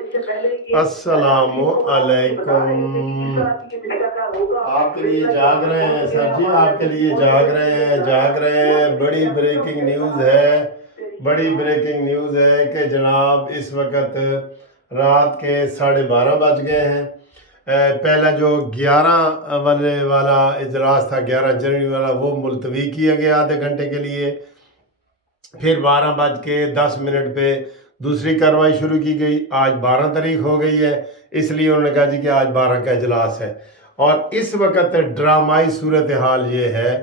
अस्सलाम अलैकुम। आपके लिए जाग रहे हैं सर जी, आपके लिए जाग रहे हैं। बड़ी ब्रेकिंग न्यूज़ है, बड़ी ब्रेकिंग न्यूज़ है कि जनाब इस वक्त रात के 12:30 बज गए हैं। पहला जो 11 वाला इजलास था, 11 जनवरी वाला, वो मुलतवी किया गया आधे घंटे के लिए। फिर 12:10 पे दूसरी कार्रवाई शुरू की गई। आज 12 तारीख हो गई है, इसलिए उन्होंने कहा जी कि आज 12 का इजलास है। और इस वक्त ड्रामाई सूरत हाल ये है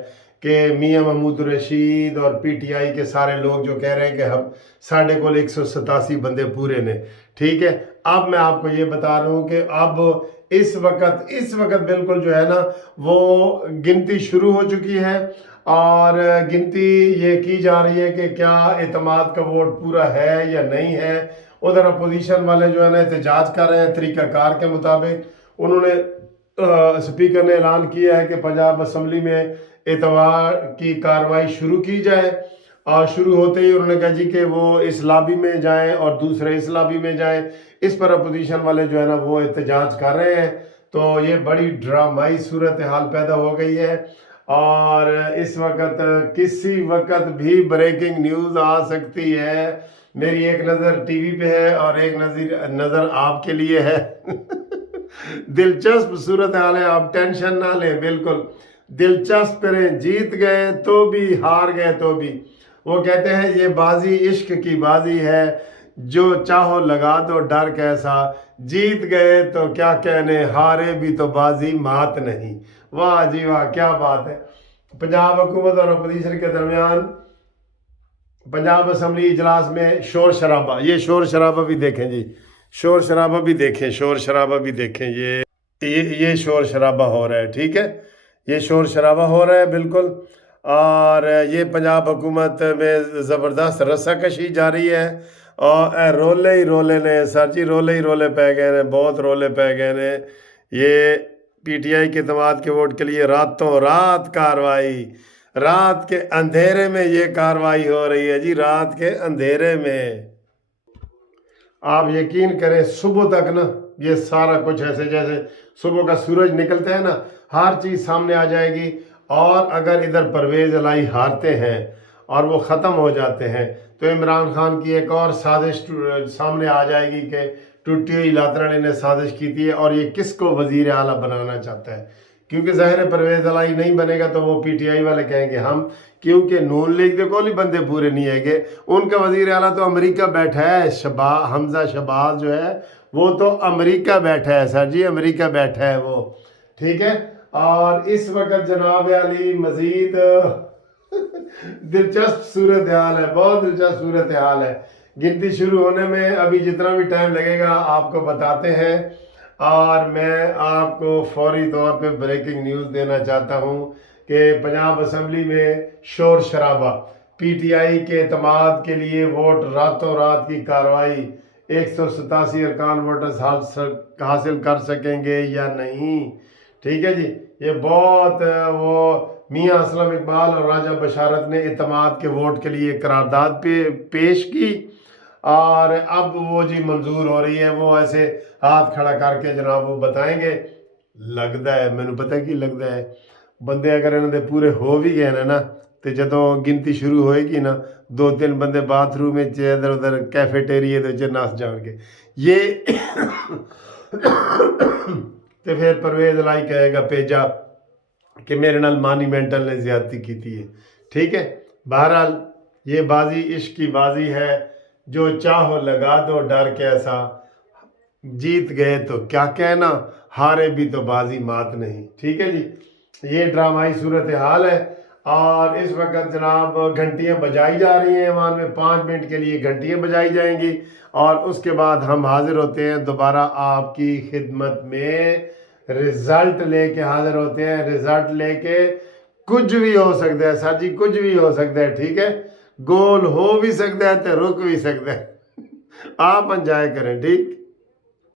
कि मियाँ महमूद रशीद और PTI के सारे लोग जो कह रहे हैं कि हम साढ़े को 187 बंदे पूरे ने, ठीक है। अब मैं आपको ये बता रहा हूँ कि अब इस वक्त बिल्कुल जो है ना वो गिनती शुरू हो चुकी है और गिनती ये की जा रही है कि क्या एतमाद का वोट पूरा है या नहीं है। उधर अपोजिशन वाले जो है ना एहतजाज कर रहे हैं तरीक़ाकार के मुताबिक। उन्होंने स्पीकर ने ऐलान किया है कि पंजाब असम्बली में एतवार की कार्रवाई शुरू की जाए, और शुरू होते ही उन्होंने कहा जी कि वो इस लॉबी में जाएं और दूसरे इस लॉबी में जाएं। इस पर अपोजिशन वाले जो है ना वो एहतजाज कर रहे हैं। तो ये बड़ी ड्रामाई सूरत हाल पैदा हो गई है और इस वक्त किसी वक्त भी ब्रेकिंग न्यूज़ आ सकती है। मेरी एक नज़र टीवी पे है और एक नज़र आपके लिए है। दिलचस्प सूरत हाल है, आप टेंशन ना लें, बिल्कुल दिलचस्प करें। जीत गए तो भी, हार गए तो भी। वो कहते हैं ये बाजी इश्क की बाजी है, जो चाहो लगा दो डर कैसा। जीत गए तो क्या कहने, हारे भी तो बाजी मात नहीं। वाह जी वाह, क्या बात है। पंजाब हुकूमत और अपोजिशन के दरमियान पंजाब असम्बली इजलास में शोर शराबा, ये शोर शराबा भी देखें जी, शोर शराबा भी देखें, शोर शराबा भी देखें। ये शोर शराबा हो रहा है, ठीक है, ये शोर शराबा हो रहा है बिल्कुल। और ये पंजाब हुकूमत में ज़बरदस्त रस्साकशी जारी है और रोले ही रोले ने सर जी, रोले ही रोले पै गए ने, बहुत रोले पै गए ने। ये PTI के एतमाद के वोट के लिए रातों रात कार्रवाई, रात के अंधेरे में ये कार्रवाई हो रही है जी, रात के अंधेरे में। आप यकीन करें सुबह तक ना ये सारा कुछ ऐसे जैसे सुबह का सूरज निकलता है ना, हर चीज़ सामने आ जाएगी। और अगर इधर परवेज़ इलाही हारते हैं और वो ख़त्म हो जाते हैं तो इमरान खान की एक और साजिश सामने आ जाएगी कि टूटी हुई लातरानी ने साजिश की थी और ये किसको वज़ीर आला बनाना चाहता है। क्योंकि ज़ाहिर है परवेज़ इलाही नहीं बनेगा तो वो PTI वाले कहेंगे हम, क्योंकि नून लीग के कोई बंदे पूरे नहीं है। उनका वज़ीर आला तो अमेरिका बैठा है, हमजा शहबाज जो है वो तो अमेरिका बैठा है सर जी, अमेरिका बैठा है वो, ठीक है। और इस वक्त जनाब अली मज़ीद दिलचस्प सूरत हाल है, बहुत दिलचस्प सूरत हाल है। गिनती शुरू होने में अभी जितना भी टाइम लगेगा आपको बताते हैं। और मैं आपको फौरी तौर पे ब्रेकिंग न्यूज़ देना चाहता हूँ कि पंजाब असम्बली में शोर शराबा, PTI के एतमाद के लिए वोट, रातों रात की कार्रवाई, 187 अरकान वोटर्स हासिल कर सकेंगे या नहीं, ठीक है जी। ये बहुत वो मियाँ असलम इकबाल और राजा बशारत ने एतमाद के वोट के लिए करारदाद पेश की और अब वो जी मंजूर हो रही है। वो ऐसे हाथ खड़ा करके जनाब वो बताएंगे। लगता है मैंने पता की लगता है बंदे अगर इन्होंने पूरे हो भी गए ना तो जदों गिनती शुरू होएगी ना 2-3 बंदे बाथरूम में इधर उधर कैफेटेरिए दे नस जाएंगे ये। तो फिर परवेज़ इलाही कहेगा भेजा कि मेरे नाल मानीमेंटल ने ज्यादती की थी, ठीक है। बहरहाल ये बाजी इश्क की बाजी है, जो चाहो लगा दो डर कैसा। जीत गए तो क्या कहना, हारे भी तो बाजी मात नहीं, ठीक है जी। ये ड्रामाई सूरत हाल है और इस वक्त जनाब घंटियाँ बजाई जा रही हैं। वहाँ में 5 मिनट के लिए घंटियाँ बजाई जाएंगी और उसके बाद हम हाजिर होते हैं दोबारा आपकी खिदमत में, रिज़ल्ट लेके हाजिर होते हैं। रिज़ल्ट लेके कुछ भी हो सकता है सर जी, कुछ भी हो सकता है, ठीक है। गोल हो भी सकता है तो रुक भी सकता है। आप एंजॉय करें, ठीक।